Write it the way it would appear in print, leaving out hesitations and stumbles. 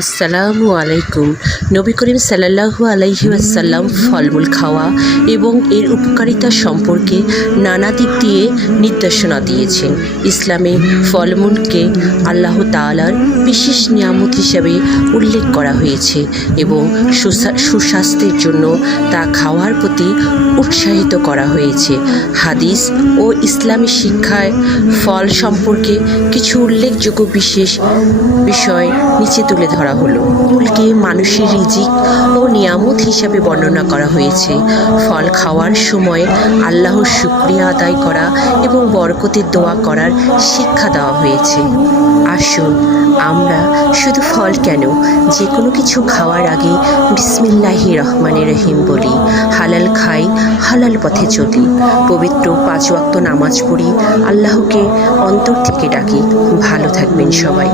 আসসালামু আলাইকুম। নবী করিম সাল্লাল্লাহু আলাইহি ওয়াসাল্লাম ফলমূল খাওয়া এবং এর উপকারিতা সম্পর্কে নানা দিক দিয়ে নির্দেশনা দিয়েছেন। ইসলামে ফলমূলকে আল্লাহ তাআলার বিশেষ নিয়ামত হিসেবে উল্লেখ করা হয়েছে এবং সুস্বাস্থ্যের জন্য তা খাওয়ার প্রতি উৎসাহিত করা হয়েছে। হাদিস ও ইসলামী শিক্ষায় ফল সম্পর্কে কিছু উল্লেখযোগ্য বিশেষ বিষয় নিচে তুলে ধরা হলো। ফুলকে মানুষের রিজিক ও নিয়ামত হিসাবে বর্ণনা করা হয়েছে। ফল খাওয়ার সময় আল্লাহর শুকরিয়া আদায় করা এবং বরকতের দোয়া করার শিক্ষা দেওয়া হয়েছে। আসুন আমরা শুধু ফল কেন, যে কোনো কিছু খাওয়ার আগে বিসমিল্লাহির রহমানির রহিম বলি, হালাল খাই, হালাল পথে চলি, পবিত্র 5 ওয়াক্ত নামাজ পড়ি, আল্লাহকে অন্তর থেকে ডাকি। ভালো থাকবেন সবাই।